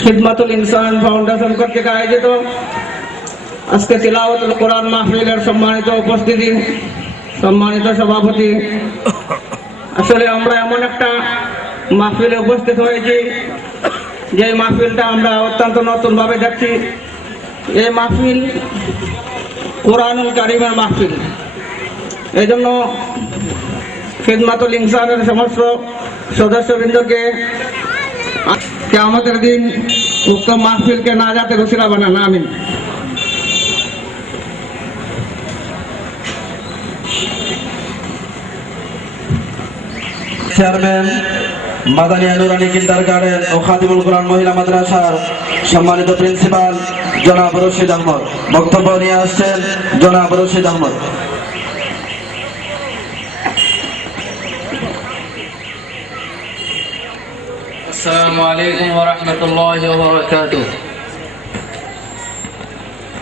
খিদমাতুল ইনসান ফাউন্ডেশন কর্তৃক আয়োজিত আজকে তিলাওয়াতুল কোরআন মাহফিলের সম্মানিত উপস্থিতি, সম্মানিত সভাপতি, আসলে আমরা এমন একটা মাহফিলে উপস্থিত হয়েছি যে মাহফিলটা আমরা অত্যন্ত নতুন ভাবে দেখছি। এই মাহফিল কোরআনুল কারীমের মাহফিল। এই জন্য খিদমাতুল ইনসানের সমস্ত সদস্যবৃন্দকে কিয়ামতের দিন উক্ত মাহফিলকে না যাতে ঘোষণা বানান, আমিন। চেয়ারম্যান মাদানিয়া নুরানী কিন্ডারগার্টেন ও খাদিমুল কোরআন মহিলা মাদ্রাসার সম্মানিত প্রিন্সিপাল জনাব রশিদ আহমদ বক্তব্য নিয়ে আসছেন। জনাব রশিদ আহমদ। السلام عليكم ورحمة الله وبركاته.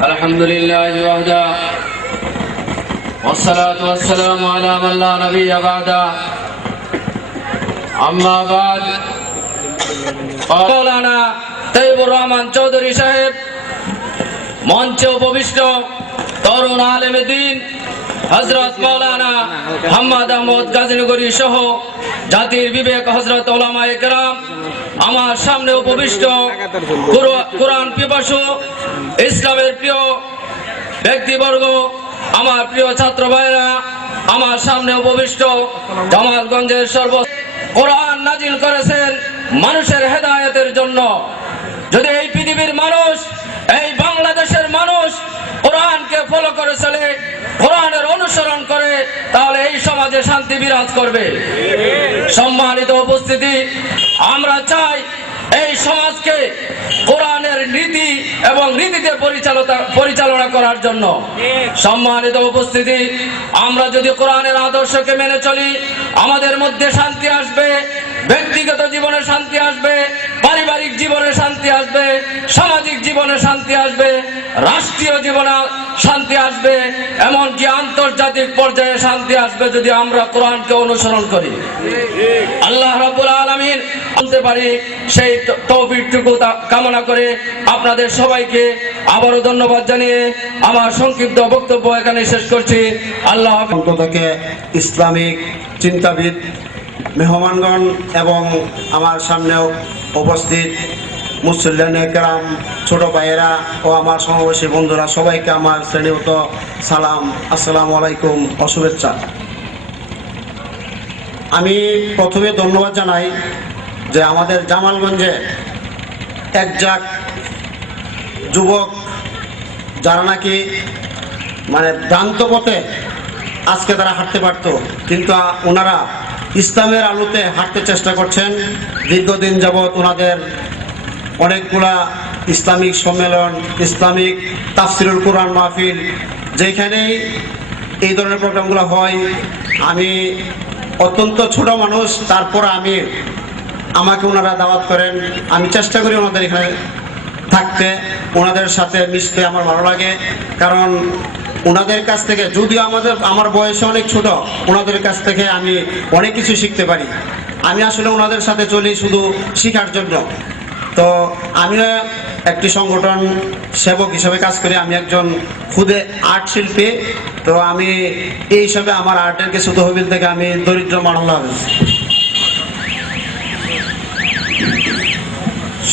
الحمد لله وحده والصلاة والسلام على من لا نبي بعده. أما بعد مولانا তৈয়বুর রহমান চৌধুরী সাহেব মঞ্চে উপবিষ্ট তরুণ আলেম দ্বীন হযরত মাওলানা মোহাম্মদ আহমদ গাজীনগরী সহ জাতির বিবেক হযরত উলামায়ে কেরাম, আমার সামনে উপবিষ্ট কোরআন পিপাসু ইসলামের প্রিয় ব্যক্তিবর্গ, আমার প্রিয় ছাত্র ভাইরা, আমার সামনে উপবিষ্ট জামালগঞ্জের কোরআন নাজিল করেছেন মানুষের হেদায়েতের জন্য। যদি এই পৃথিবীর মানুষ, এই বাংলাদেশের মানুষ কোরআনকে ফলো করে চলে, কোরআনের অনুসরণ করে, তাহলে এই সমাজে শান্তি বিরাজ করবে। সম্মানিত উপস্থিতি, আমরা চাই এই সমাজকে কোরআনের নীতি এবং নীতিতে পরিচালনা করার জন্য। সম্মানিত উপস্থিতি, আমরা যদি কোরআনের আদর্শকে মেনে চলি, আমাদের মধ্যে শান্তি আসবে, ব্যক্তিগত জীবনে শান্তি আসবে, পারিবারিক জীবনে শান্তি আসবে, সামাজিক জীবনে শান্তি আসবে, রাষ্ট্রীয় জীবনে শান্তি আসবে, এমনকি আন্তর্জাতিক পর্যায়ে শান্তি আসবে যদি আমরা কোরআনকে অনুসরণ করি। আল্লাহ রাব্বুল আলামিন বলতে পারি, সেই তৌফিকটুকু কামনা করে আপনাদের সবাইকে আবারও ধন্যবাদ জানিয়ে আমার সংক্ষিপ্ত বক্তব্য এখানে শেষ করছি। আল্লাহ থেকে ইসলামিক চিন্তাবিদ মেহমানগণ এবং আমার সামনেও উপস্থিত মুসল্লিয়ানে কেরাম, ছোট ভাইয়েরা ও আমার সমবয়সী বন্ধুরা, সবাইকে আমার শ্রেণীগত সালাম, আসসালামু আলাইকুম ও শুভেচ্ছা। আমি প্রথমে ধন্যবাদ জানাই যে আমাদের জামালগঞ্জে একজাক যুবক যারা নাকি ভ্রান্ত পথে আজকে তারা হাঁটতে পারত, কিন্তু ওনারা ইসলামের আলোতে হাঁটতে চেষ্টা করছেন। দীর্ঘদিন যাবৎ ওনাদের অনেকগুলা ইসলামিক সম্মেলন, ইসলামিক তাফসিরুল কোরআন মাহফিল, যেখানেই এই ধরনের প্রোগ্রামগুলো হয়, আমি অত্যন্ত ছোট মানুষ, তারপর আমাকে ওনারা দাওয়াত করেন, আমি চেষ্টা করি ওনাদের এখানে থাকতে, ওনাদের সাথে মিশতে আমার ভালো লাগে। কারণ ওনাদের কাছ থেকে, যদিও আমার বয়স অনেক ছোট, ওনাদের কাছ থেকে আমি অনেক কিছু শিখতে পারি। আমি আসলে ওনাদের সাথে চলি শুধু শিখার জন্য। তো আমিও একটি সংগঠন সেবক হিসেবে কাজ করি, আমি একজন খুদে আর্ট শিল্পী। তো আমি এই হিসাবে আমার আর্টের কিছু তহবিল থেকে আমি দরিদ্র মানুষ।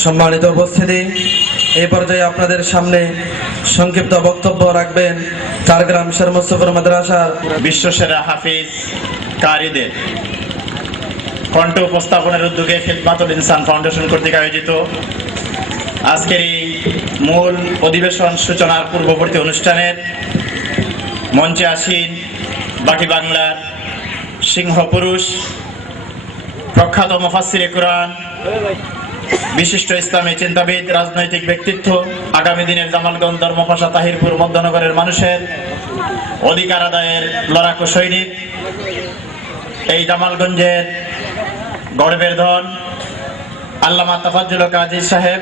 সম্মানিত উপস্থিতি, এই পর্যায়ে আপনাদের সামনে সংক্ষিপ্ত বক্তব্য রাখবেন চারগ্রাম শের মুস্তফা মাদ্রাসার বিশ্বসেরা হাফিজ কারীদের কণ্ঠ উপস্থাপনের উদ্যোগে খিদমাতুল ইনসান ফাউন্ডেশন কর্তৃক আয়োজিত আজকের এই মূল অধিবেশন সূচনার পূর্ববর্তী অনুষ্ঠানের মঞ্চে আসীন বাটি বাংলার সিংহপুরুষ, প্রখ্যাত মুফাসসিরে কুরআন, বিশিষ্ট ইসলামী চিন্তাবিদ, রাজনৈতিক ব্যক্তিত্ব, আগামী দিনের জামালগঞ্জ, ধর্মপাশা, তাহিরপুর, মধ্যনগরের মানুষের অধিকার আদায়ের লড়াকু সৈনিক, এই জামালগঞ্জের গর্বের ধন আল্লামা তাফাজ্জুল কাজী সাহেব,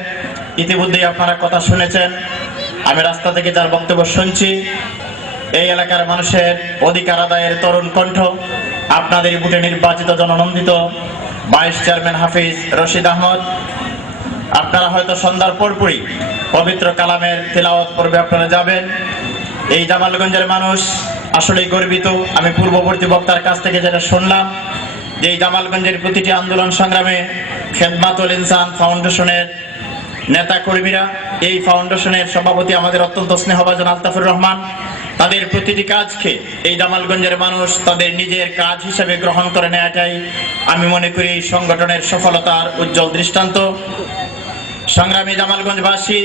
ইতিমধ্যেই আপনারা কথা শুনেছেন। আমি রাস্তা থেকে যার বক্তব্য শুনছি, এই এলাকার মানুষের অধিকার আদায়ের তরুণ কণ্ঠ, আপনাদের ভোটে নির্বাচিত জননন্দিত ভাইস চেয়ারম্যান হাফিজ রশিদ আহমদ, আপনারা হয়তো সন্ধ্যার পরপরই পবিত্র কালামের তিলাওয়াত পর্বে আপনারা যাবেন। এই জামালগঞ্জের মানুষ আসলেই গর্বিত। আমি পূর্ববর্তী বক্তার কাছ থেকে যেটা শুনলাম, যে এই জামালগঞ্জের প্রতিটি আন্দোলন সংগ্রামে খেদমাতুল ইনসান ফাউন্ডেশনের নেতা কর্মীরা, এই ফাউন্ডেশনের সভাপতি আমাদের অত্যন্ত স্নেহভাজন আলতাফুর রহমান, তাদের প্রতিটি কাজকে এই জামালগঞ্জের মানুষ তাদের নিজের কাজ হিসেবে গ্রহণ করে নেওয়াটাই আমি মনে করি এই সংগঠনের সফলতার উজ্জ্বল দৃষ্টান্ত। সংগ্রামী জামালগঞ্জবাসী,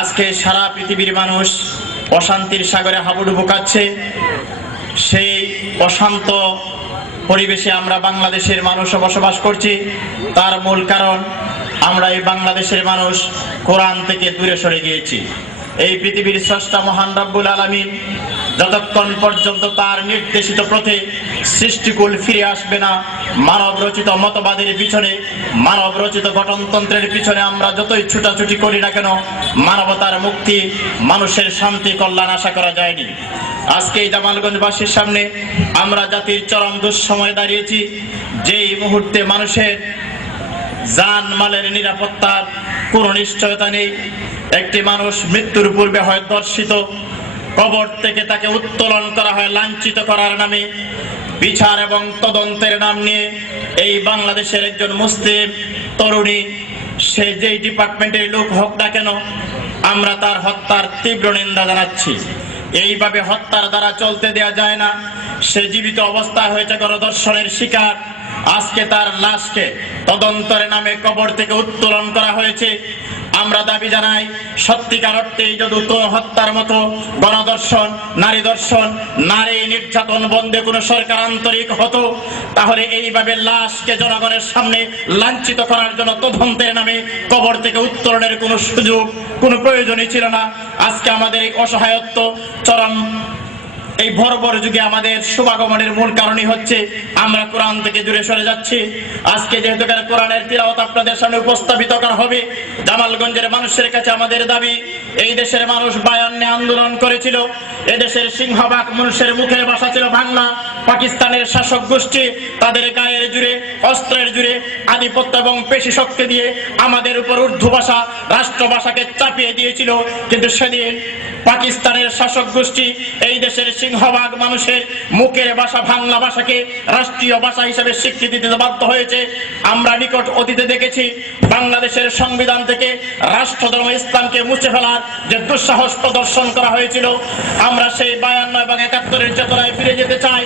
আজকে সারা পৃথিবীর মানুষ অশান্তির সাগরে হাবুডুবু কাচ্ছে। সেই অশান্ত পরিবেশে আমরা বাংলাদেশের মানুষও বসবাস করছি। তার মূল কারণ, আমরা এই বাংলাদেশের মানুষ কোরআন থেকে দূরে সরে গিয়েছি। এই পৃথিবীর স্রষ্টা মহান রব্বুল আলামিন যতক্ষণ পর্যন্ত তার নির্দেশিত পথে সৃষ্টিকুল ফিরে আসবে না, মানব রচিত মতবাদের পিছনে, মানব রচিত গঠনতন্ত্রের পিছনে আমরা যতই ছুটাছুটি করি না কেন, মানবতার মুক্তি, মানুষের শান্তি, কল্যাণ আশা করা যায়নি। আজকে এই জামালগঞ্জবাসীর সামনে আমরা জাতির চরম দুঃসময়ে দাঁড়িয়েছি। যেই মুহূর্তে মানুষের জান মালের নিরাপত্তার কোনো নিশ্চয়তা নেই। একটি মানুষ মৃত্যুর পূর্বে হয় ধর্ষিত, কবর থেকে তাকে উত্তোলন করা হয় লাঞ্ছিত করার নামে। বিচার এবং তদন্তের নাম নিয়ে এই বাংলাদেশের একজন মুসলিম তরুণী, সে যেই ডিপার্টমেন্টের লোক হোক না কেন, আমরা তার হত্যার তীব্র নিন্দা জানাচ্ছি। এইভাবে হত্যার দ্বারা চলতে দেয়া যায় না। সে জীবিত অবস্থায় হয়েছে গণধর্ষণের শিকার। আজকে তার লাশকে তদন্তের নামে কবর থেকে উত্তোলন করা হয়েছে। আমরা দাবি জানাই, সত্যিকার অর্থে যদি হত্যার মতো গণধর্ষণ, নারী ধর্ষণ, নারী নির্যাতন বন্ধে কোনো সরকার আন্তরিক হতো, তাহলে এইভাবে লাশকে জনগণের সামনে লাঞ্ছিত করার জন্য তদন্তের নামে কবর থেকে উত্তোলনের কোনো সুযোগ, কোনো প্রয়োজনই ছিল না। আজকে আমাদের এই অসহায়ত্ব চরম এই বর্বর যুগে আমাদের শুভাগমনের মূল কারণই হচ্ছে আমরা কোরআন থেকে দূরে সরে যাচ্ছি। আজকে যেহেতু কোরআনের তিলাওয়াত আপনাদের সামনে উপস্থাপিত করা হবে, জামালগঞ্জের মানুষের কাছে আমাদের দাবি, এই দেশের মানুষ 52 আন্দোলন করেছিল। এদেশের সিংহভাগ মানুষের মুখের ভাষা ছিল বাংলা। পাকিস্তানের শাসক গোষ্ঠী তাদের গায়ের জুড়ে, অস্ত্রের জুড়ে আধিপত্য এবং পেশি শক্তি দিয়ে আমাদের উপর উর্দু ভাষা, রাষ্ট্রভাষাকে চাপিয়ে দিয়েছিল। কিন্তু সেদিন পাকিস্তানের শাসক গোষ্ঠী এই দেশের সিংহভাগ মানুষের মুখের ভাষা বাংলা ভাষাকে রাষ্ট্রীয় ভাষা হিসেবে স্বীকৃতি দিতে বাধ্য হয়েছে। আমরা নিকট অতীতে দেখেছি বাংলাদেশের সংবিধান থেকে রাষ্ট্রধর্ম ইসলামকে মুছে ফেলার যে দুঃসাহস প্রদর্শন করা হয়েছিল। আমরা সেই 52 এবং 71-এর চেতনায় ফিরে যেতে চাই,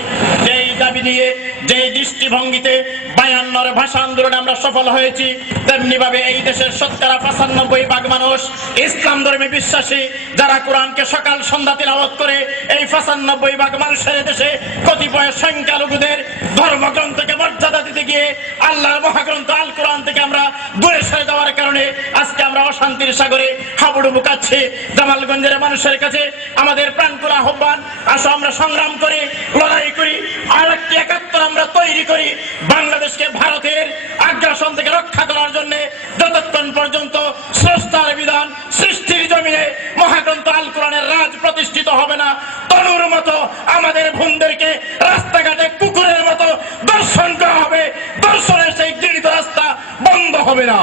যেই দাবি নিয়ে, যেই দৃষ্টিভঙ্গিতে 52-এর ভাষা আন্দোলনে আমরা সফল হয়েছি, তেমনি ভাবে এই দেশের 95% মানুষ ইসলাম ধর্মে বিশ্বাসী, যারা কোরআনকে সকাল সন্ধ্যা তিলাওয়াত করে। এই 95% মানুষের দেশে কতিপয় সংখ্যালঘুদের ধর্মগ্রন্থকে মর্যাদা দিতে গিয়ে আল্লাহর মহাগ্রন্থ আল কোরআন থেকে আমরা দূরে সরে যাওয়ার কারণে আজকে আমরা অশান্তির সাগরে হাবুডুবু কাচ্ছি। জামালগঞ্জের মানুষের কাছে আমাদের প্রাণখোলা আহ্বান, আসো আমরা সংগ্রাম করি, লড়াই করি, আর একটি 71 আমরা তৈরি করি। বাংলাদেশকে ভারতের আগ্রাসন থেকে রক্ষা করার জন্য যতক্ষণ পর্যন্ত স্রষ্টার বিধান সৃষ্টির জমিনে মহাগ্রন্থ আল কোরআনের রাজ প্রতিষ্ঠিত হবে না, তনুর মতো আমাদের বোনদেরকে রাস্তাঘাটে কুকুরের মতো দর্শন করা হবে। দর্শনের সেই ঘৃণিত রাস্তা বন্ধ হবে না।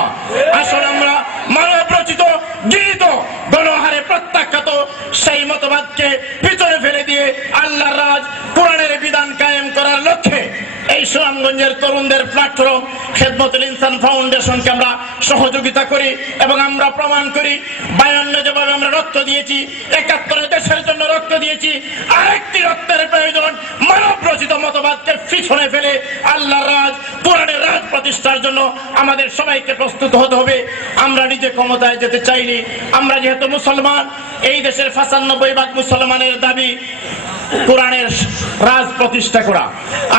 আসলে আমরা মানব রচিত, গৃহীত, গণহারে প্রত্যাখ্যাত সেই মতবাদকে পিছনে ফেলে দিয়ে আল্লাহর রাজ, কোরআনের বিধান কায়েম করার লক্ষ্যে এই সুনামগঞ্জের তরুণদের প্ল্যাটফর্ম খেদমতুল ইনসান ফাউন্ডেশনকে আমরা সহযোগিতা করি এবং আমরা প্রমাণ করি 52 যেভাবে আমরা রক্ত দিয়েছি, 71 দেশের জন্য রক্ত দিয়েছি, আরেকটি রক্তের প্রয়োজন মানব রচিত মতবাদকে পিছনে ফেলে আল্লাহর রাজ, কোরআনের রাজ প্রতিষ্ঠার জন্য আমাদের সবাইকে প্রস্তুত হতে হবে। আমরা নিজে ক্ষমতায় যেতে চাইনি। আমরা যেহেতু মুসলমান, এই দেশের 95% মুসলমানের দাবি কোরআনের রাজ প্রতিষ্ঠা করা।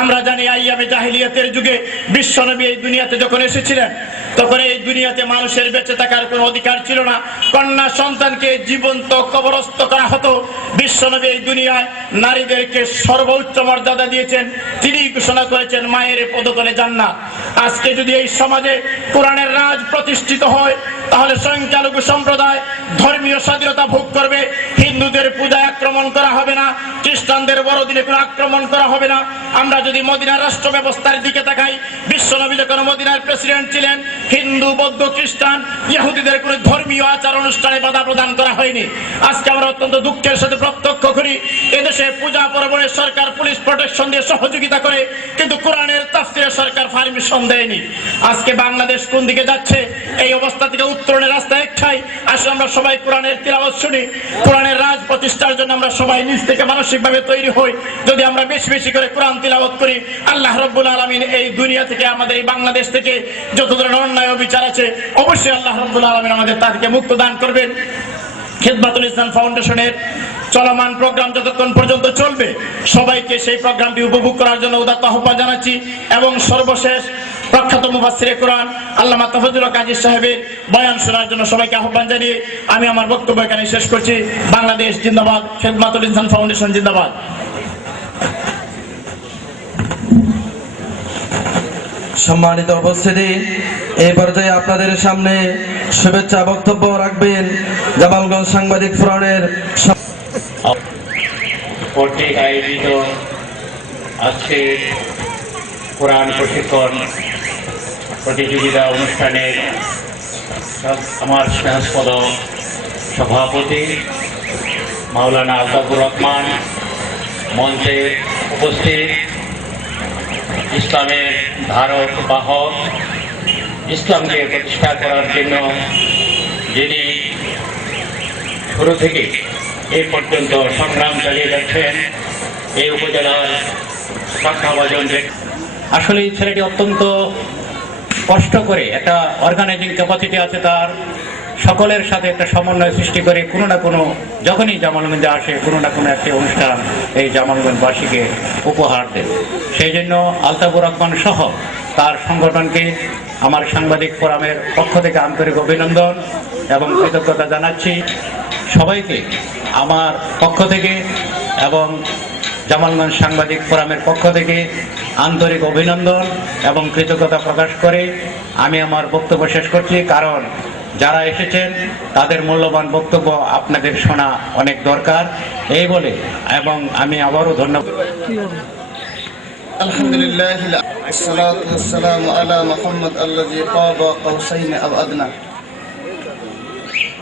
আমরা জানি আইয়ামে জাহিলিয়াতের যুগে বিশ্বনবী এই দুনিয়াতে যখন এসেছিলেন, তখন এই দুনিয়াতে মানুষের বেঁচে থাকার কোনো অধিকার ছিল না। কন্যা সন্তানকে জীবন্ত কবরস্থ করা হতো। বিশ্বনবী এই দুনিয়ায় নারীদেরকে সর্বোচ্চ মর্যাদা দিয়েছেন। তিনি ঘোষণা করেছেন মায়ের পদতলে জান্নাত। আজকে যদি এই সমাজে কোরআনের রাজ প্রতিষ্ঠিত হয়, তাহলে সংখ্যালঘু সম্প্রদায় ধর্মীয় স্বাধীনতা ভোগ করবে। হিন্দুদের পূজায় আক্রমণ করা হবে না, খ্রিস্টানদের বড়দিনে কোনো আক্রমণ করা হবে না। আমরা যদি মদিনার রাষ্ট্র ব্যবস্থার দিকে তাকাই, বিশ্বনবী যখন মদিনার প্রেসিডেন্ট ছিলেন, হিন্দু হিন্দু, বৌদ্ধ, খ্রিস্টান, ইহুদিদের কোনো ধর্মীয় আচার অনুষ্ঠানে বাধা প্রদান করা হয়নি। আজকে আমরা অত্যন্ত দুঃখের সাথে প্রত্যক্ষ করি এদেশে পূজা পর্বণে সরকার পুলিশ প্রোটেকশন দিয়ে সহযোগিতা করে, কিন্তু কোরআনের তাফসিরে সরকার পারমিশন দেয়নি। আজকে বাংলাদেশ কোন দিকে যাচ্ছে, এই অবস্থা থেকে উত্তরণের রাস্তা একটাই। আসলে আমরা সবাই কোরআনের তিলাওয়াত শুনি, কোরআনের রাজ প্রতিষ্ঠার জন্য আমরা সবাই নিজ থেকে মানসিকভাবে তৈরি হই। যদি আমরা বেশি বেশি করে কোরআন তিলাওয়াত করি, আল্লাহ রাব্বুল আলামিন এই দুনিয়া থেকে, আমাদের এই বাংলাদেশ থেকে যত ধরনের অন্যায় বিচার আছে, অবশ্যই আল্লাহ রাব্বুল আলামিন আমাদের তাদেরকে মুক্ত দান করবেন। খিদমাতুল ইসলাম ফাউন্ডেশনের চলমান প্রোগ্রাম যতক্ষণ পর্যন্ত চলবে, সবাইকে সেই প্রোগ্রামটি উপভোগ করার জন্য উদাত্ত আহ্বান জানাচ্ছি। এবং সর্বশেষ প্রখ্যাত মুফাসসিরে কোরআন আল্লামা তাফাজ্জুল কাজী সাহেবের বয়ান শোনার জন্য সবাইকে আহ্বান জানিয়ে আমি আমার বক্তব্য এখানে শেষ করছি। বাংলাদেশ জিন্দাবাদ, খিদমাতুল ইসলাম ফাউন্ডেশন জিন্দাবাদ। সম্মানিত উপস্থিতি, এই পর্যায়ে আপনাদের সামনে শুভেচ্ছা বক্তব্য রাখবেন জামালগঞ্জ সাংবাদিক ফোরামের কর্তৃক আয়োজিত আজকে কোরআন প্রশিক্ষণ প্রতিযোগিতা অনুষ্ঠানের আমার স্নেহাস্পদ সভাপতি মাওলানা আলতাফুর রহমান, মঞ্চে উপস্থিত ইসলামের ধারক বাহক, ইসলামকে প্রতিষ্ঠা করার জন্য যিনি শুরু থেকে এই পর্যন্ত সংগ্রাম চালিয়ে যাচ্ছেন, এই উপজেলার শ্রদ্ধাভাজন আসলে এই ছেলেটি অত্যন্ত কষ্ট করে, একটা অর্গানাইজিং ক্যাপাসিটি আছে তার, সকলের সাথে একটা সমন্বয় সৃষ্টি করে কোনো না কোনো, যখনই জামালগঞ্জে আসে কোনো না কোনো একটি অনুষ্ঠান এই জামালগঞ্জবাসীকে উপহার দেন। সেই জন্য আলতাফুর রহমান সহ তার সংগঠনকে আমার সাংবাদিক ফোরামের পক্ষ থেকে আন্তরিক অভিনন্দন এবং কৃতজ্ঞতা জানাচ্ছি। সবাইকে আমার পক্ষ থেকে এবং জামালগঞ্জ সাংবাদিক ফোরামের পক্ষ থেকে আন্তরিক অভিনন্দন এবং কৃতজ্ঞতা প্রকাশ করে আমি আমার বক্তব্য শেষ করছি। কারণ যারা এসেছেন তাদের মূল্যবান বক্তব্য আপনাদের শোনা অনেক দরকার এই বলে, এবং আমি আবারও ধন্যবাদ। আলহামদুলিল্লাহ, আসসালাতু ওয়াসসালামু আলা মুহাম্মদ আল্লাযী কাবা কাউসাইন আও আদনা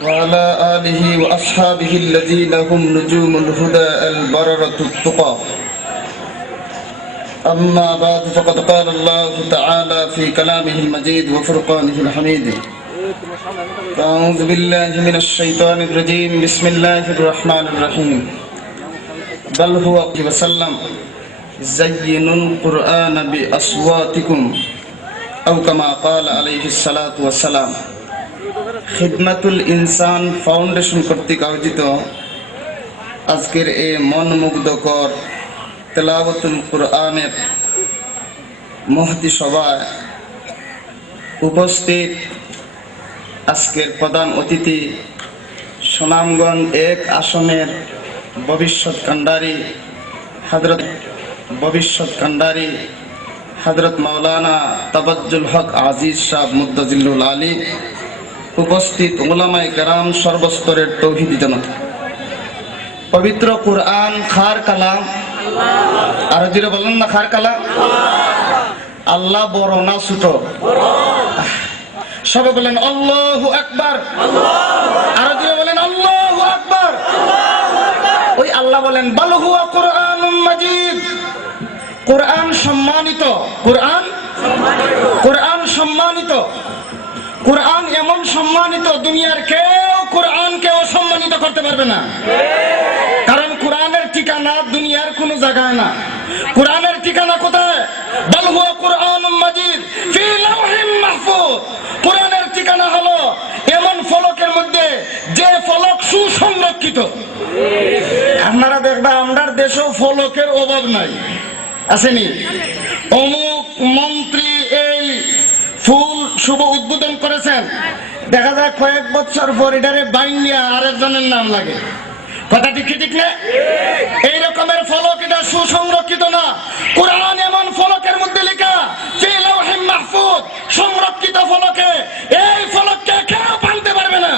ওয়া আলা আলিহি ওয়া আসহাবিহি আল্লাযীনা হুম নুজুমুল হুদা আল বারারাতুত তুকা। أما بعد فقد قال الله تعالى في كلامه المجيد وفرقانه الحميد. أعوذ بالله من الشيطان الرجيم. بسم الله الرحمن الرحيم. بل هو وسلم زينوا القرآن بأصواتكم أو كما قال عليه الصلاة والسلام. খিদমাতুল ইনসান ফাউন্ডেশন কর্তৃক আয়োজিত আজকের এই মন মুগ্ধকর তেলাওয়াতুল কোরআনের মহতি সভায় উপস্থিত আজকের প্রধান অতিথি সুনামগঞ্জ 1 আসনের ভবিষ্যৎ কান্ডারি হযরত মাওলানা তাবাজ্জুল হক আজিজ সাহেব মুদ্দাজিল্লুল আলী, উপস্থিত উলামায়ে কেরাম, সর্বস্তরের তৌহিদি জনতা। পবিত্র কোরআন খার কালাম, আর যারা বলেন না খার কালাম, আল্লাহ বড় না ছোট? সবাই বলেন আল্লাহু আকবার। আর যারা বলেন আল্লাহু আকবার। ওই আল্লাহ বলেন বাল হুয়া কুরআনুম মাজিদ। কোরআন সম্মানিত, কোরআন সম্মানিত। কোরআন এমন সম্মানিত, দুনিয়ার কেউ কোরআনকে অসম্মানিত করতে পারবে না। কারণ কোরআনের ঠিকানা দুনিয়ার কোনো জায়গায় না। কোরআনের ঠিকানা কোথায়? বাল হুয়া কুরআনুম মাজিদ ফি লাওহিম মাহফুজ। কোরআনের ঠিকানা হলো এমন ফলকের মধ্যে যে ফলক সুসংরক্ষিত। আপনারা দেখবা আমরার দেশেও ফলকের অভাব নাই, আসেনি? অমুক মন্ত্রী এই ফুল শুভ উদ্বোধন করেছেন, দেখা যায় কয়েক বছর পর এটারে বাইন্ডিয়া আরেকজনের নাম লাগে। কথাটি কি ঠিক না? এই রকমের ফলক এটা সুসংরক্ষিত না। কোরআন এমন ফলকের মধ্যে লেখা ফি লাওহিম মাহফুজ, সংরক্ষিত ফলকে। এই ফলককে কেউ ভাঙতে পারবে না।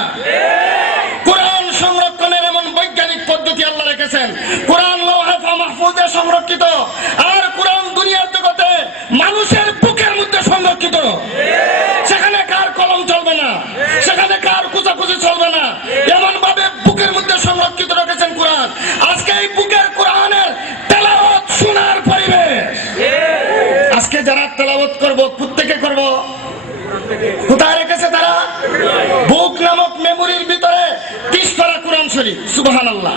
কোরআন সংরক্ষণের এমন বৈজ্ঞানিক পদ্ধতি আল্লাহ রেখেছেন। কোরআন লৌহে মাহফুজে সংরক্ষিত, আর কোরআন দুনিয়ার জগতে মানুষের বুকের মধ্যে সংরক্ষিত। সেখানে কার কলম চলবে না, সেখানে কার কুচাকুচি চলবে না, এমন ভাবে বুকের মধ্যে সংরক্ষিত রেখেছেন কোরআন। আজকে এই বুকের কোরআনের তেলাওয়াত শোনার পরিবেশ। আজকে যারা তেলাওয়াত করব, প্রত্যেকে করব, কোথায় রেখেছে তারা? বুক নামক মেমোরির ভিতরে 30 পারা কোরআন শরীফ। সুবহানাল্লাহ।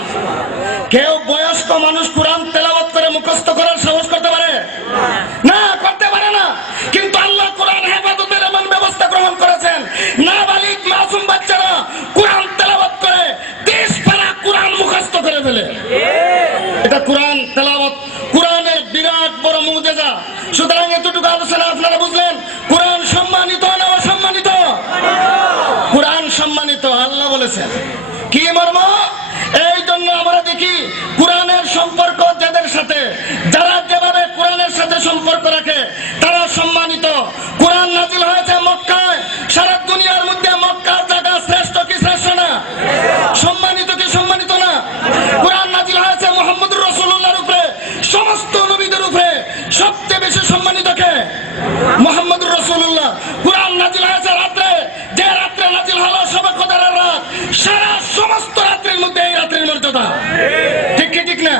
কেউ বয়স্ক মানুষ কোরআন তেলাওয়াত করে মুখস্থ করার সাহস করতে পারে না? করতে পারে না। কিন্তু আল্লাহ কোরআন হেফাজতের এমন ব্যবস্থা গ্রহণ করেছেন, নাবালিগ মাসুম বাচ্চারা কোরআন তেলাওয়াত করে 30 পারা কোরআন মুখস্থ করে ফেলে। এটা কোরআন তেলাওয়াত, কোরআনের বিরাট বড় মুজিজা। সুতরাং এতটুকু আলোচনা আপনারা বুঝলেন, কোরআন সম্মানিত না অসম্মানিত? কোরআন সম্মানিত, আল্লাহ বলেছেন। কি মর্ম? এই জন্য আমরা দেখি কোরআনের সম্পর্ক যাদের সাথে, যারা যেভাবে কোরআনের সাথে সম্পর্ক রাখে তারা সম্মানিত। কোরআন নাজিল হয়েছে মক্কায়, সারা দুনিয়ার মধ্যে মক্কার জায়গা শ্রেষ্ঠ কি শ্রেষ্ঠ না? সম্মানিত কি সম্মানিত না? কোরআন নাজিল হয়েছে মুহাম্মদুর রাসূলুল্লাহর উপরে, সমস্ত নবীদের উপরে সবচেয়ে বেশি সম্মানিত কে? মুহাম্মদুর রাসূলুল্লাহ। কোরআন নাজিল হয়েছে রাতে, যে রাতে নাজিল হলো শবে কদরের রাত, সারা সমস্ত রাতের মধ্যে এই রাতের মর্যাদা। ঠিক কি ঠিক না?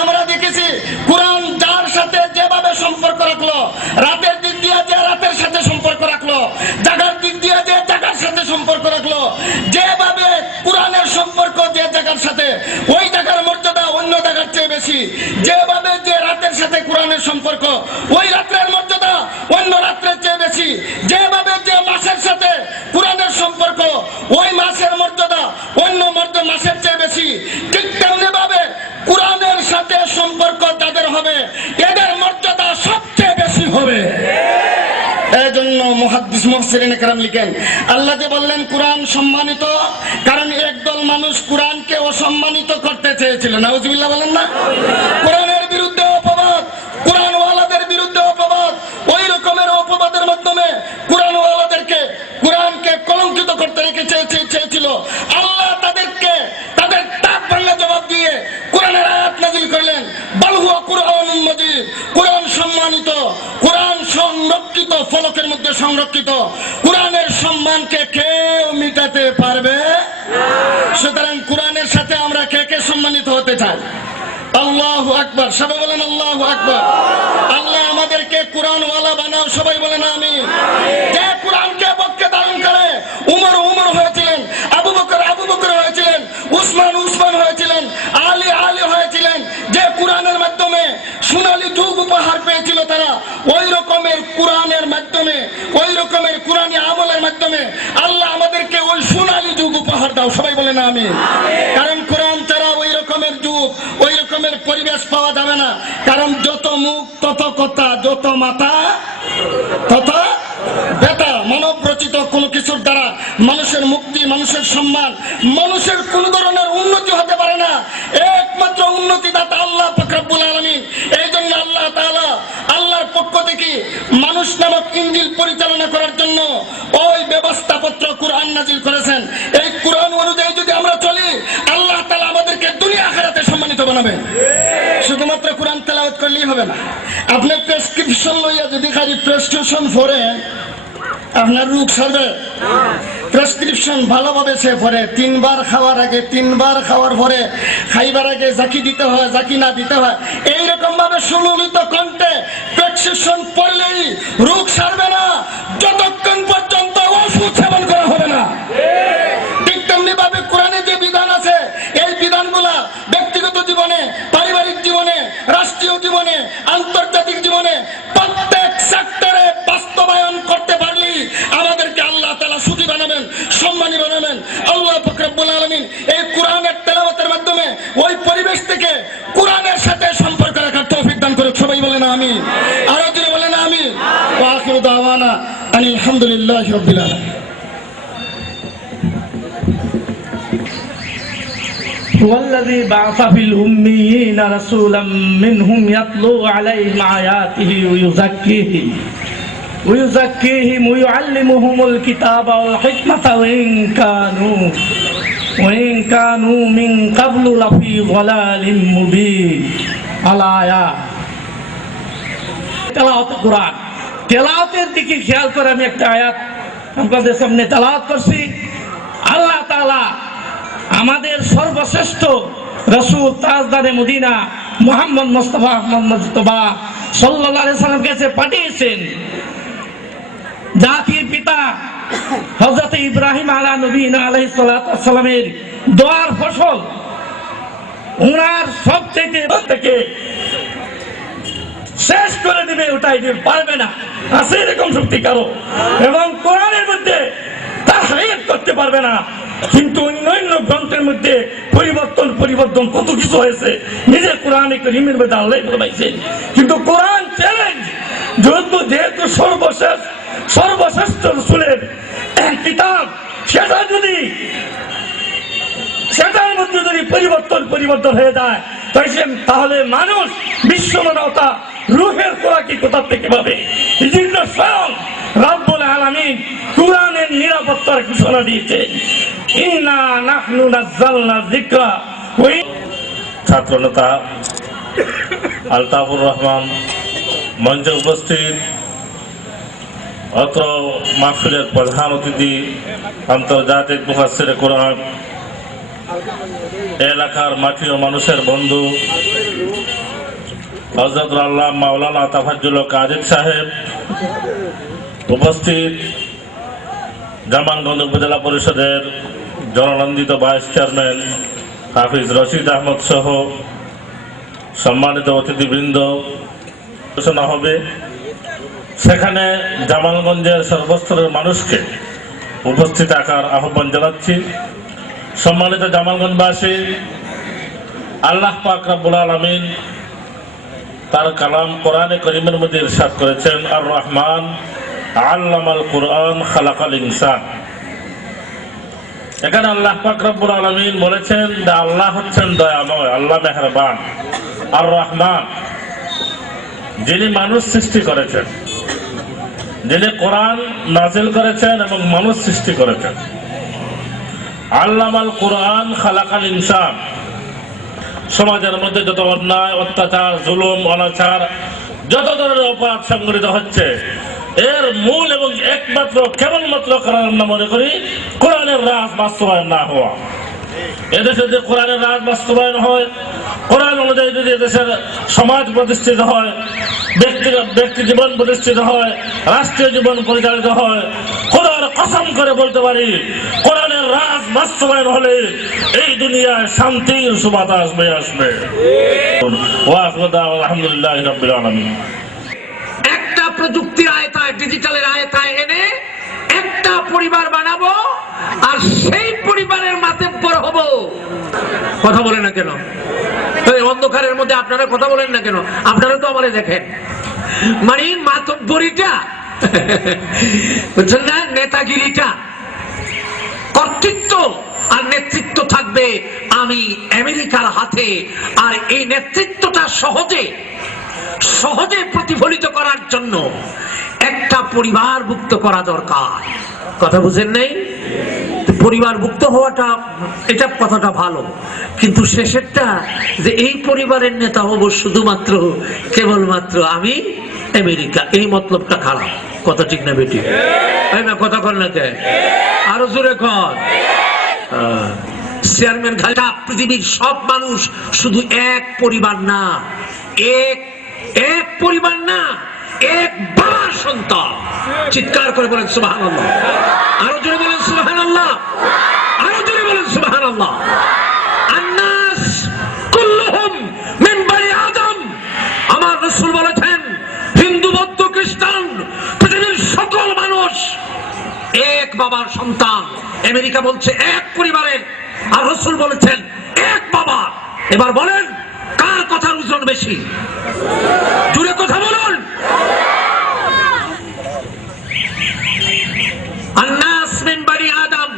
আমরা দেখেছি কোরআন যার সাথে যেভাবে সম্পর্ক রাখলো, রাতের দিক দিয়ে যে রাতের সাথে সম্পর্ক রাখলো, জায়গার দিক দিয়ে যে জায়গার সাথে সম্পর্ক রাখলো, যেভাবে কোরআনের সম্পর্ক যে জায়গার সাথে, ওই জায়গার মর্যাদা অন্য জায়গার চেয়ে বেশি। যেভাবে যে রাতের সাথে কোরআনের সম্পর্ক, ওই রাতের মর্যাদা অন্য রাতের চেয়ে বেশি। যেভাবে যে মাসের সাথে কোরআনের সম্পর্ক, ওই মাসের মর্যাদা অন্য মাসের চেয়ে বেশি। ঠিক তেমনি ভাবে কোরআনের সাথে সম্পর্ক যাদের হবে, এদের মর্যাদা সবচেয়ে বেশি হবে। এই জন্য মুহাদ্দিস মুফাসসিরিনে কেরাম লিখেন, আল্লাহ যে বললেন কোরআন সম্মানিত, কারণ একদল মানুষ কোরআনকে অসম্মানিত করতে চেয়েছিল। নাউজুবিল্লাহ বলেন না? কোরআনের বিরুদ্ধে অপবাদ, কোরআনওয়ালাদের বিরুদ্ধে অপবাদ, ওই রকমের অপবাদের মাধ্যমে কোরআনওয়ালাদেরকে, কোরআনকে কলঙ্কিত করতে চেয়েছিল। আল্লাহ তাদেরকে তাদের তাক ভাঙা জবাব দিয়ে কোরআনের আয়াত নাযিল করলেন, বাল হুয়া কুরআনুম মাজিদ। কোরআন সম্মানিত, কোরআন সংরক্ষিত, ফলকের মধ্যে সংরক্ষিত। কোরআনের সম্মানকে কেউ মিটাতে পারবে না। সুতরাং কোরআনের সাথে আমরা কে কে সম্মানিত হতে চাই? আল্লাহু আকবার। সবাই বলেন আল্লাহু আকবার। আল্লাহ আমাদেরকে কোরআনওয়ালা বানাও, সবাই বলেন আমিন। যে কোরআনকে পক্ষে ধারণ করে উমর উমর হয়েছিলেন, আবু বকর হয়েছিলেন, উসমান হয়েছিলেন, আলী হয়েছিলেন। যে কোরআনের মাধ্যমে সোনালী যুগ উপহার পেয়েছিল তারা, ওই রকমের কোরআনের মাধ্যমে, ওই রকমের কোরআনী আমলের মাধ্যমে আল্লাহ আমাদেরকে ওই সোনালী যুগ উপহার দাও, সবাই বলেন আমিন। কারণ কোরআন ছাড়া ওই রকমের যুগ, ওই রকমের পরিবেশ পাওয়া যাবে না। কারণ যত মুখ তত কথা, যত মাথা তত ব্যথা। মানব রচিত কোন কিছুর দ্বারা মানুষের মুক্তি, মানুষের সম্মান, মানুষের কোন ধরনের উন্নতি হতে পারে না। একমাত্র উন্নতিদাতা আল্লাহ পাক রব্বুল আলামিন। এই জন্য আল্লাহ তাআলা আল্লাহর পক্ষ থেকে মানুষ নামক ইনজিল পরিচালনা করার জন্য ওই ব্যবস্থাপত্র কোরআন নাজিল করেছেন। এই কোরআন অনুযায়ী যদি আমরা চলি, আল্লাহ তাআলা আমাদেরকে দুনিয়া আখিরাতে সম্মানিত বানাবেন। শুধুমাত্র কোরআন তেলাওয়াত করলেই হবে না। আপনি প্রেসক্রিপশন লইয়া যদি খালি প্রেসক্রিপশন পড়েন, আপনার রোগ সারবে। প্রেসক্রিপশন ভালোভাবে সে পড়ে, 3 বার খাওয়ার আগে, 3 বার খাওয়ার পরে, খাইবার আগে জাকি দিতে হয়, জাকি না দিতে হয়, এইরকম ভাবে সুললিত কণ্ঠে প্রেসক্রিপশন পড়লেই রোগ সারবে না, যতক্ষণ পর্যন্ত ওষুধ সেবন করা হবে না। ঠিক তেমনি ভাবে কোরআনে যে বিধান আছে, এই বিধানগুলা ব্যক্তিগত জীবনে, পারিবারিক জীবনে, রাষ্ট্রীয় জীবনে, আন্তর্জাতিক জীবনে প্রত্যেক সেক্টরে বাস্তবায়ন করতে পারলেই আমাদেরকে আল্লাহ তাআলা সুখী বানাবেন, সম্মানী বানাবেন। আল্লাহ পাক রব্বুল আলামিন এই কোরআনের তেলাওয়াতের মাধ্যমে ওই পরিবেশ থেকে কোরআনের সাথে সম্পর্ক রাখার তৌফিক দান করুক, সবাই বলেন আমিন। আরো জোরে বলেন আমিন। ওয়া আখিরু দাওয়ানা আনিল হামদুলিল্লাহি রাব্বিল আলামিন। والذي بعث في الأميين رسولا منهم يتلو عليهم آياته ويزكيهم ويعلمهم الكتاب والحكمة وإن كانوا من قبل لفي ضلال مبين الآيات। তেলাওয়াত কোরআন, তেলাওয়াতের দিকে খেয়াল করে আমি একটা আয়াত আপনাদের সামনে তেলাওয়াত করছি। আল্লাহ তাআলা আমাদের সর্বশ্রেষ্ঠ রাসূল তাজদারে মদিনা মুহাম্মদ মুস্তাফা আহমদ মুজতবা সাল্লাল্লাহু আলাইহি সাল্লামের কাছে পাঠিয়েছেন। জাতির পিতা হযরত ইব্রাহিম আলা নবীনা আলাইহিস সালাতু ওয়াস সালামের দোয়ার ফসল ওনার সবচেয়ে থেকে শেষ করে দিবে, ওটাই দিতে পারবে না, আছে এরকম শক্তি কারো। এবং কোরআনের মধ্যে তাহরিফ করতে পারবে না, কিন্তু অন্যান্য গ্রন্থের মধ্যে পরিবর্তন কত কিছু হয়েছে নিজের কোরআনে কারীমের মধ্যে আল্লাহ ফরমাইছেন। কিন্তু কোরআন চ্যালেঞ্জ, যেহেতু সর্বশ্রেষ্ঠ রাসূলের কিতাব, সেটার মধ্যে যদি পরিবর্তন হয়ে যায় তাহলে মানুষ বিশ্ব মানবতা রূহের খোরাকি কোথা থেকে পাবে? এই জন্য স্বয়ং রব্বুল আলামিন কোরআনের নিরাপত্তার ঘোষণা দিয়েছেন, ইন্না নাহনু নাযালনা যিকরা। ছাত্রনেতা আলতাফুর রহমান মঞ্চে উপস্থিত, অত্র মাহফিলের প্রধান অতিথি আন্তর্জাতিক মুফাসসিরে কোরআন, এলাকার মাটি ও মানুষের বন্ধু হযরত আল্লামা মাওলানা তাফাজ্জুল কাদের সাহেব, উপস্থিত জামালগঞ্জ উপজেলা পরিষদের জননন্দিত ভাইস চেয়ারম্যান হাফিজ রশিদ আহমদ সহ সম্মানিত অতিথিবৃন্দ, আলোচনা হবে। সেখানে জামালগঞ্জের সর্বস্তরের মানুষকে উপস্থিত থাকার আহ্বান জানাচ্ছি। সম্মানিত জামালগঞ্জবাসী, আল্লাহ পাক রব্বুল আলামিন তার কালাম কোরআনে কারীমের মধ্যে ইরশাদ করেছেন, আর রহমান আল্লামাল কুরআন খালাকাল ইনসান। এখানে আল্লাহ পাক রব্বুল আলামিন বলেছেন যে আল্লাহ হচ্ছেন দয়াময়, আল্লাহ মেহেরবান। আর রহমান, যিনি মানুষ সৃষ্টি করেছেন, যিনি কোরআন নাজিল করেছেন এবং মানুষ সৃষ্টি করেছেন। আল্লামাল কুরআন খালাকাল ইনসান। সমাজের মধ্যে যত অন্যায়, অত্যাচার, জুলুম, অনাচার, যত ধরনের অপরাধ সংঘটিত হচ্ছে, এর মূল এবং একমাত্র কেবলমাত্র কারণ আমরা মনে করি কোরআনের রাজ বাস্তবায়ন না হওয়া। এদেশে যদি কোরআনের রাজ বাস্তবায়ন হয়, কোরআন অনুযায়ী যদি এদেশের সমাজ প্রতিষ্ঠিত হয়, ব্যক্তি জীবন প্রতিষ্ঠিত হয়, রাষ্ট্রীয় জীবন পরিচালিত হয়, খোদার কসম করে বলতে পারি কোরআনের রাজ বাস্তবায়ন হলে এই দুনিয়ায় শান্তির সুবাতাস বয়ে আসবে। আলহামদুলিল্লাহ রাব্বিল আলামিন। একটা প্রযুক্তির আয়তায়, ডিজিটালের আয়তায় এনে একটা পরিবার বানাবো আর সেই পরিবারের মাতব্বর হব। কথা বলেন না কেন? অন্ধকারের মধ্যে আপনারা কথা বলেন না কেন? আপনারা তো আমারে দেখেন, মানে মাতব্বরিটা বুঝছেন না, নেতাগিরিটা, কর্তৃত্ব আর নেতৃত্ব থাকবে আমি আমেরিকার হাতে। আর এই নেতৃত্বটা সহজে প্রতিফলিত করার জন্য একটা পরিবারভুক্ত করা দরকার। কথা বুঝেন নাই? পরিবারভুক্ত হওয়াটা, এটা কথাটা ভালো, কিন্তু শেষেরটা যে এই পরিবারের নেতা হব শুধুমাত্র কেবলমাত্র আমি আমেরিকা, এই মতলবটা খারাপ। কথা ঠিক না বেটি? তাই না? কথা কর না কে? আরো জোরে কর। চেয়ারম্যান খালিদা, পৃথিবীর সব মানুষ শুধু এক পরিবার না, এক পরিবার না, এক বাবার সন্তান। চিৎকার করে বলেন সুবহানাল্লাহ। আরো জোরে বলেন সুবহানাল্লাহ। আরো জোরে বলেন সুবহানাল্লাহ। আন্নাস কুল্লুহুম মিন বানি আদম। আমার রাসূল বলেছেন, হিন্দু, বৌদ্ধ, খ্রিস্টান, পৃথিবীর সকল মানুষ এক বাবার সন্তান। আমেরিকা বলছে এক পরিবারের, আর রাসূল বলেছেন এক বাবা। এবার বলেন কার কথার ওজন বেশি? জোরে কথা বলুন। আন্নাস মিন বানি আদম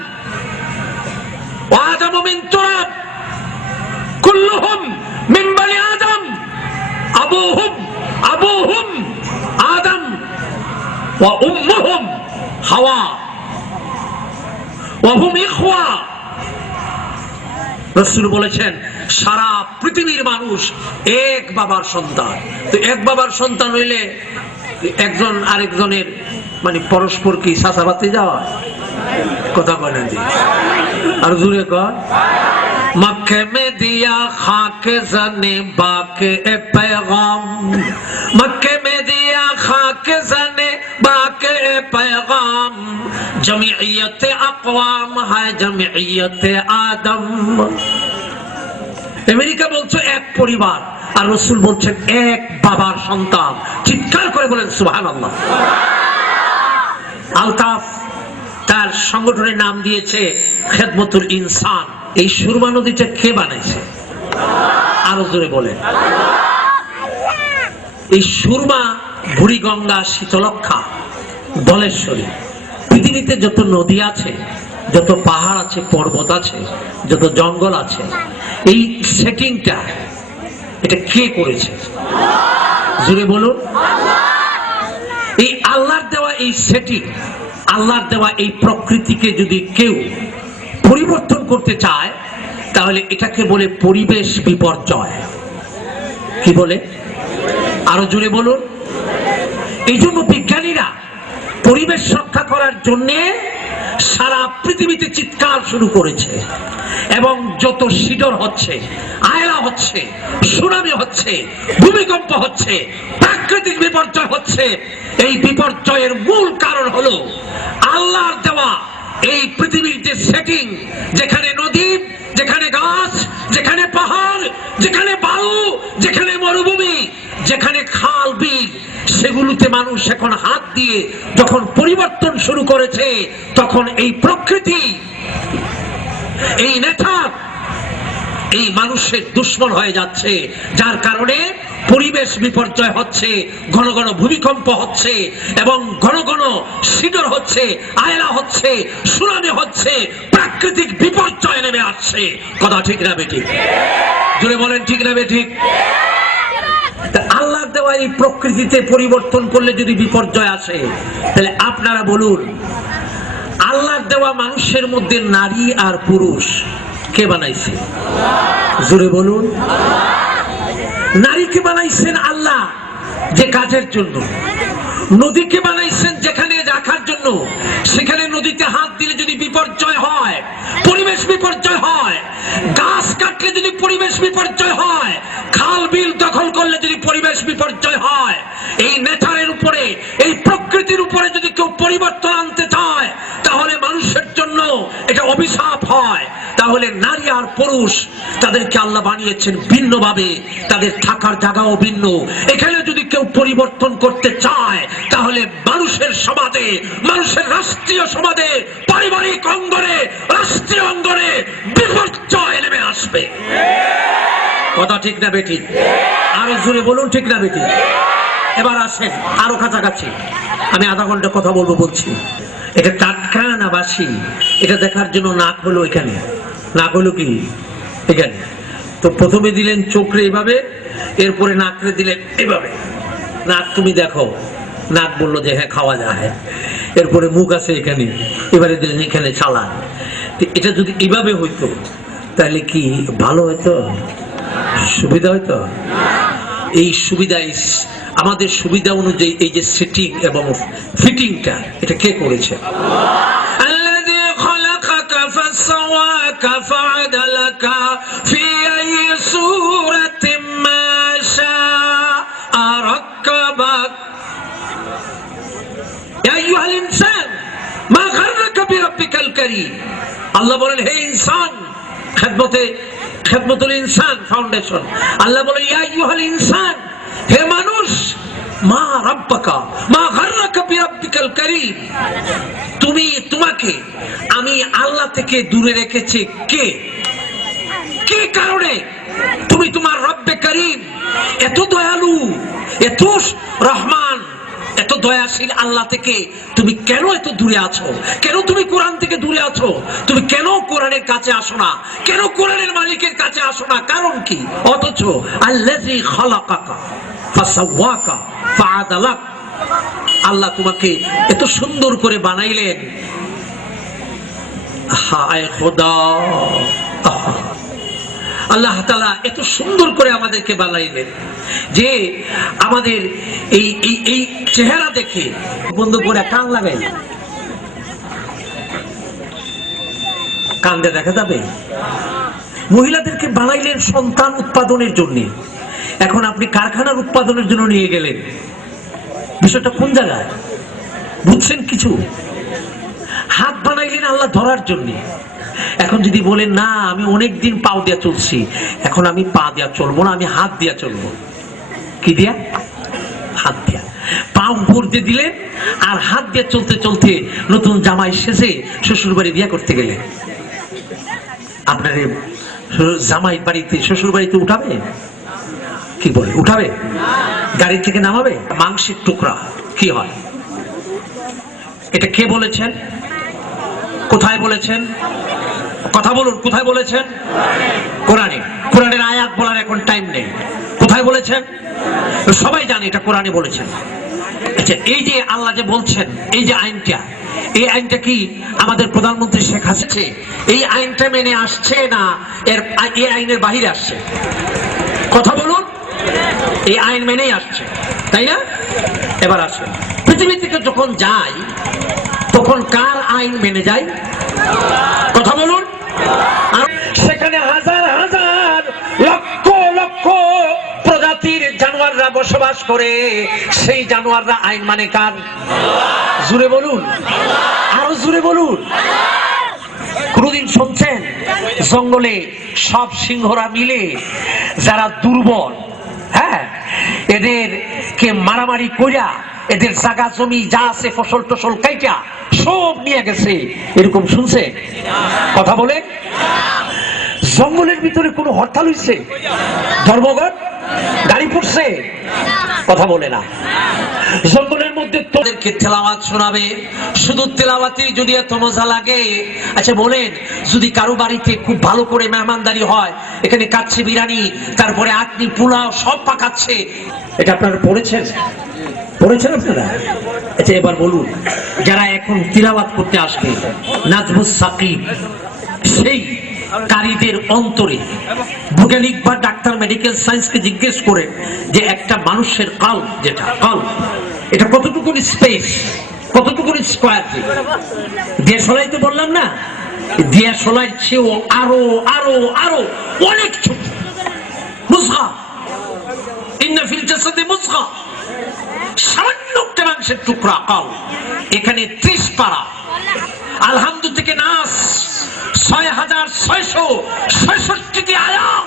ওয়া আদমু মিন তুরাব কুল্লুহুম মিন বানি আদম আবুহুম আদম ওয়া উম্মুহুম হাওয়া ওয়া হুম ইখওয়া। রাসূল বলেছেন সারা পৃথিবীর মানুষ এক বাবার সন্তান। তো এক বাবার সন্তান হইলে একজন আরেকজনের মানে পরস্পর কি চাচাবাতি যাওয়া, কথা কয় না দি আর জুড়ে কয় मक्के में दिया खाके जने बाके ए पैगाम, मक्के में दिया खाके जने बाके ए पैगाम, जमीयत अक़वाम है जमीयत आदम। আমেরিকা বলছে এক পরিবার, আর রাসূল বলছেন এক বাবার সন্তান। চিৎকার করে বলেন সুবহানাল্লাহ। আলতাফ তার সংগঠনের নাম দিয়েছে খেদমতুল ইনসান। এই সুরমা নদীটা কে বানাইছে? আরো জোরে বলেন। এই সুরমা, বুড়িগঙ্গা, শীতলক্ষা, ধলেশ্বরী, পৃথিবীতে যত নদী আছে, যত পাহাড় আছে, পর্বত আছে, যত জঙ্গল আছে, এই সেটিংটা এটা কে করেছে? জোরে বলুন। এই আল্লাহর দেওয়া এই সেটিং, আল্লাহর দেওয়া এই প্রকৃতিকে যদি কেউ পরিবর্তন করতে চায় তাহলে এটাকে বলে পরিবেশ বিপর্যয়। কি বলে? আরো জোরে বলুন। এই জন্য বিজ্ঞানীরা পরিবেশ রক্ষা করার জন্য সারা পৃথিবীতে চিৎকার শুরু করেছে, এবং যত শিডর হচ্ছে, আয়লা হচ্ছে, সুনামি হচ্ছে, ভূমিকম্প হচ্ছে, প্রাকৃতিক বিপর্যয় হচ্ছে, এই বিপর্যয়ের মূল কারণ হলো আল্লাহর দেওয়া এই পৃথিবীর যে সেটিং, যেখানে নদী, যেখানে গাছ, যেখানে পাহাড়, যেখানে বায়ু, যেখানে মরুভূমি, যেখানে খাল বিল, সেগুলোতে মানুষ এখন হাত দিয়ে যখন পরিবর্তন শুরু করেছে, তখন এই প্রকৃতি, এই নেচার, এই মানুষের দুশ্মন হয়ে যাচ্ছে, যার কারণে পরিবেশ বিপর্যয় হচ্ছে, ঘন ঘন ভূমিকম্প হচ্ছে, এবং ঘন ঘন শিডর হচ্ছে, আয়লা হচ্ছে, সুনামি হচ্ছে, প্রাকৃতিক বিপর্যয় নেমে আসছে। কথা ঠিক না বেঠিক? জোরে বলেন ঠিক না বেঠিক? আল্লাহ দেওয়া এই প্রকৃতিতে পরিবর্তন করলে যদি বিপর্যয় আসে, তাহলে আপনারা বলুন, আল্লাহ দেওয়া মানুষের মধ্যে নারী আর পুরুষ কে বানাইছে? জোরে বলুন। নারীকে বানাইছেন আল্লাহ যে কাজের জন্য, নদীকে বানাইছেন যেখানে রাখার জন্য, সেখানে নদীতে হাত দিলে যদি বিপর্যয় হয়, পরিবেশ বিপর্যয় হয়, গাছ কাটলে যদি পরিবেশ বিপর্যয় হয়, খাল বিল দখল করলে যদি পরিবেশ বিপর্যয় হয়, এই নেচারের উপরে, এই প্রকৃতির উপরে যদি কেউ পরিবর্তন আনতে চায়, তাহলে মানুষের জন্য এটা অভিশাপ হয়। তাহলে নারী আর পুরুষ তাদেরকে আল্লাহ বানিয়েছেন ভিন্নভাবে, তাদের থাকার জায়গাও ভিন্ন। এখানে যদি কেউ পরিবর্তন করতে চায়, তাহলে মানুষের সমাজে, মানুষের রাষ্ট্রীয় সমাজে, পারিবারিক অঙ্গনে, রাষ্ট্রীয় অঙ্গনে বিপর্যয় নেমে আসবে। কথা ঠিক না বেঠিক? আরো জোরে বলুন ঠিক না বেঠিক? এবার আসেন আরো কাছাকাছি, আমি আধা ঘন্টা কথা বলবো বলছি। এটা টাটকা না বাসি, এটা দেখার জন্য নাক হলো এখানে, নাক হলো কি এখানে। তো প্রথমে দিলেন চোখরে এভাবে, এরপরে নাকরে দিলেন এভাবে। নাক তুমি দেখো, নাক বললো যে হ্যাঁ খাওয়া যায়। এরপরে মুখ আছে এখানে, এবারে দিলেন এখানে চালান। এটা যদি এভাবে হইতো তাহলে কি ভালো হইতো? সুবিধা হইতো? এই সুবিধা, আমাদের সুবিধা অনুযায়ী এই যে সেটিং এবং ফিটিংটা, এটা কে করেছে? আল্লাযী খালাকাকা ফাসাওয়াকা ফাআদালাকা ফি আইয়ি সূরাতিন মা শাআ রাক্কাবাক। ইয়া আইয়ুহাল ইনসান মা গাররাকা বিরাব্বিকাল কারীম। আল্লাহ বলেন, হে ইনসান, খেদমতুল ইনসান ফাউন্ডেশন, আল্লাহ বলেন, ইয়া আইয়ুহাল ইনসান, হে মানুষ, মা রাব্বাকা মা গাররাকা বিরাব্বিকাল কারীম, তোমাকে আমি আল্লাহ থেকে দূরে রেখেছি কে? কি কারণে? তুমি তোমার রব্বে কারীম, এত দয়ালু, এত রহমান, এত দয়াশীল আল্লাহ থেকে তুমি কেন এত দূরে আছো? কেন তুমি কোরআন থেকে দূরে আছো? তুমি কেন কোরআনের কাছে আসো না? কেন কোরআনের মালিকের কাছে আসো না? কারণ কি? অথচ আল্লাযী খালাকাকা ফাসাওয়াকা ফাআদালাক, আল্লাহ তোমাকে এত সুন্দর করে বানাইলেন। হায় খোদা, আল্লাহ তাআলা এত সুন্দর করে আমাদেরকে বানাইলেন যে আমাদের এই এই এই চেহারা দেখে বন্ধ করে কান লাগাই, কান্দে দেখা যাবে। মহিলাদেরকে বানাইলেন সন্তান উৎপাদনের জন্য, এখন আপনি কারখানার উৎপাদনের জন্য নিয়ে গেলেন। বিষয়টা কোন জায়গায় বুঝছেন কিছু? হাত বানাইলেন আল্লাহ ধরার জন্য, এখন যদি বলেন না আমি অনেক দিন পাও দিয়া চলছি, এখন আমি পা দিয়া চলবো না, আমি হাত দিয়া চলবো। কি দিয়া? হাত দিয়া। পা উপর দিয়ে দিলেন আর হাত দিয়ে চলতে চলতে নতুন জামাই সেজে শ্বশুর বাড়ি বিয়ে করতে গেলেন। আপনার জামাই বাড়িতে শ্বশুর বাড়িতে উঠাবে? কি বলে উঠাবে? গাড়ি থেকে নামাবে? মাংসের টুকরা কি হয়? এটা কে বলেছেন? কোথায় বলেছেন? কথা বলুন, কোথায় বলেছেন? কোরআনে। কোরআনের আয়াত বলার এখন টাইম নেই। কোথায় বলেছেন? সবাই জানে এটা কোরআনে বলেছেন। আচ্ছা, এই যে আল্লাহ যে বলছেন এই যে আইনটা, এই আইনটা কি আমাদের প্রধানমন্ত্রী শেখ হাসিনা এই আইনটা মেনে আসছে না এই আইনের বাহিরে আসছে? কথা বলুন। এই আইন মেনেই আসছে, তাই না? এবার আসে পৃথিবী থেকে যখন যায় তখন কার আইন মেনে যায়? কথা বলুন। সেখানে হাজার হাজার লক্ষ লক্ষ প্রজাতির জানোয়াররা বসবাস করে, সেই জানোয়াররা আইন মানে কার? জুড়ে বলুন, আরো জুড়ে বলুন। কোনদিন শুনছেন জঙ্গলে সব সিংহরা মিলে যারা দুর্বল, হ্যাঁ, এদেরকে মারামারি কইরা এদের জায়গা জমি যা আছে ফসল টসল কাইটা সব নিয়ে গেছে, এরকম শুনছে? কথা বলে। জঙ্গলের ভিতরে কোনো হরতাল হইছে? ধর্মঘট? গাড়ি পড়ছে? কথা বলে না। জঙ্গলের মধ্যে তোদেরকে তেলাওয়াত শোনাবে, শুধু তেলাওয়াতেই যদি এত মজা লাগে। আচ্ছা বলেন, যদি কারো বাড়িতে খুব ভালো করে মেহমানদারি হয়, এখানে কাচ্চি বিরিয়ানি, তারপরে আটনি পোলাও সব পাকাচ্ছে, এটা আপনারা পড়েছেন? পড়েছেন আপনারা? আচ্ছা এবার বলুন, যারা এখন তিলাওয়াত করতে আসবে নাজমুস সাকিব, সেই কারীদের অন্তরে বৈজ্ঞানিক বা ডাক্তার মেডিকেল সায়েন্সকে জিজ্ঞেস করে যে একটা মানুষের কাল্প, যেটা কাল্প, এটা কতটুকু স্পেস, কতটুকু স্কোয়ার ফিট? দেশলাই তো বললাম না, দেশলাই চেয়েও আরো আরো আরো অনেক ছোট। মুসখা, ইন্না ফিল জাসাদি মুসখা, সামান্য একটা মাংসের টুকরা কাল। এখানে 30 পারা আলহামদু থেকে নাস 6666টি আয়াত